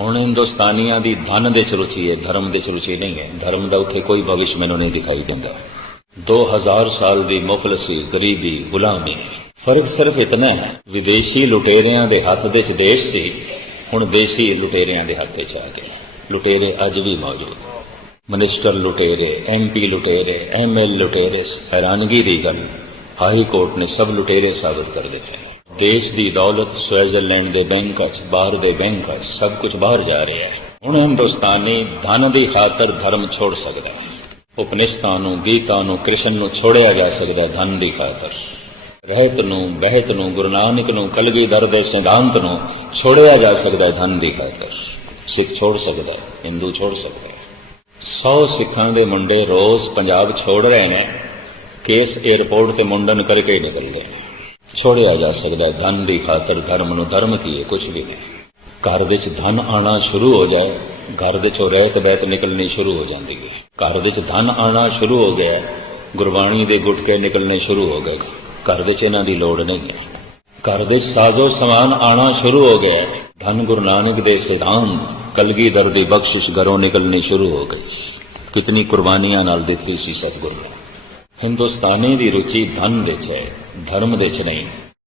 ਹੁਣ ਹਿੰਦੁਸਤਾਨੀਆਂ ਦੀ ਧਨ ਦੇ ਚ ਰੁਚੀ ਹੈ, ਧਰਮ ਦੇ ਚ ਰੁਚੀ ਨਹੀਂ ਹੈ। ਧਰਮ ਦਾ ਉੱਥੇ ਕੋਈ ਭਵਿਸ਼ ਮੈਨੂੰ ਨਹੀਂ ਦਿਖਾਈ ਦਿੰਦਾ। 2000 ਸਾਲ ਦੀ ਮੁਫਲਸੀ ਗਰੀਬੀ, ਗੁਲਾਮੀ। ਫ਼ਰਕ ਸਿਰਫ ਇਤਨਾ ਹੈ, ਵਿਦੇਸ਼ੀ ਲੁਟੇਰਿਆਂ ਦੇ ਹੱਥ ਦੇ ਚ ਦੇਸ਼ ਸੀ, ਹੁਣ ਦੇਸ਼ੀ ਲੁਟੇਰਿਆਂ ਦੇ ਹੱਥ 'ਚ ਆ ਗਿਆ। ਲੁਟੇਰੇ ਅੱਜ ਵੀ ਮੌਜੂਦ ਮਨਿਸਟਰ ਲੁਟੇਰੇ ਐਮਪੀ ਲੁਟੇਰੇ ਐਮਐਲ ਲੁਟੇਰੇ ਹੈਰਾਨਗੀ ਦੀ ਗੱਲ। ਹਾਈ ਕੋਰਟ ਨੇ ਸਭ ਲੁਟੇਰੇ ਸਾਬਤ ਕਰ ਦਿੱਤੇ ਦੇਸ਼ ਦੀ ਦੌਲਤ ਸਵਿਟਜ਼ਰਲੈਂਡ ਦੇ ਬੈਂਕਾਂ 'ਚ ਬਾਹਰ ਦੇ ਬੈਂਕਾਂ 'ਚ ਸਭ ਕੁਝ ਬਾਹਰ ਜਾ ਰਿਹਾ ਹੈ। ਹੁਣ ਹਿੰਦੁਸਤਾਨੀ ਧਨ ਦੀ ਖਾਤਰ ਧਰਮ ਛੋੜ ਸਕਦਾ ਹੈ। ਉਪਨਿਸ਼ਦਾਂ ਨੂੰ, ਗੀਤਾ ਨੂੰ, ਕ੍ਰਿਸ਼ਨ ਨੂੰ ਛੋੜਿਆ ਜਾ ਸਕਦਾ ਧਨ ਦੀ ਖਾਤਰ। ਰਹਿਤ ਨੂੰ, ਬਹਿਤ ਨੂੰ, ਗੁਰੂ ਨਾਨਕ ਨੂੰ, ਕਲਗੀਧਰ ਦੇ ਸਿਧਾਂਤ ਨੂੰ ਛੋੜਿਆ ਜਾ ਸਕਦਾ ਧਨ ਦੀ ਖਾਤਰ। ਸਿੱਖ ਛੋੜ ਸਕਦਾ ਹਿੰਦੂ ਛੋੜ ਸਕਦਾ ਹੈ। 100 ਸਿੱਖਾਂ ਦੇ ਮੁੰਡੇ ਰੋਜ਼ ਪੰਜਾਬ ਛੋੜ ਰਹੇ ਨੇ। ਕੇਸ 에ਅਰਪੋਰਟ ਤੇ ਮੁੰਡਨ ਕਰਕੇ ਹੀ ਨਿਕਲਦੇ ਨੇ। ਛੋੜਿਆ ਜਾ ਸਕਦਾ ਹੈ। ਧਨ ਦੀ ਖਾਤਰ ਧਰਮ ਨੂੰ ਧਰਮ ਕੀ ਹੈ ਕੁਝ ਵੀ ਨਹੀਂ। ਘਰ ਦੇ ਧਨ ਆਣਾ ਸ਼ੁਰੂ ਹੋ ਜਾਏ, ਘਰ ਦੇ ਚੋਂ ਰਹਿਤ ਬਹਿਤ ਨਿਕਲਣੀ ਸ਼ੁਰੂ ਹੋ ਜਾਂਦੀ ਹੈ। ਘਰ ਦੇ ਧਨ ਆਣਾ ਸ਼ੁਰੂ ਹੋ ਗਿਆ, ਗੁਰਬਾਣੀ ਦੇ ਗੁਟਕੇ ਨਿਕਲਣੇ ਸ਼ੁਰੂ ਹੋ ਗਏ। ਘਰ ਦੇ ਇਹਨਾਂ ਦੀ ਲੋੜ ਨਹੀਂ ਹੈ। ਘਰ ਦੇ ਸਾਜ਼ੋ ਸਮਾਨ ਆਣਾ ਸ਼ੁਰੂ ਹੋ ਗਿਆ। ਧੰਨ ਗੁਰੂ ਨਾਨਕ ਦੇ ਸਿਧਾਂਤ ਕਲਗੀ ਦਰ ਦੀ ਬਖਸ਼ਿਸ਼ ਘਰੋਂ ਨਿਕਲਣੀ ਸ਼ੁਰੂ ਹੋ ਗਈ। ਕਿਤਨੀ ਕੁਰਬਾਨੀਆਂ ਨਾਲ ਦਿੱਤੀ ਸੀ ਸਤਿਗੁਰੂ ਨੇ। ਹਿੰਦੁਸਤਾਨੀ ਦੀ ਰੁਚੀ ਧਨ ਦੇ ਹੈ। ਧਰਮ ਦੇ ਚ ਨਹੀਂ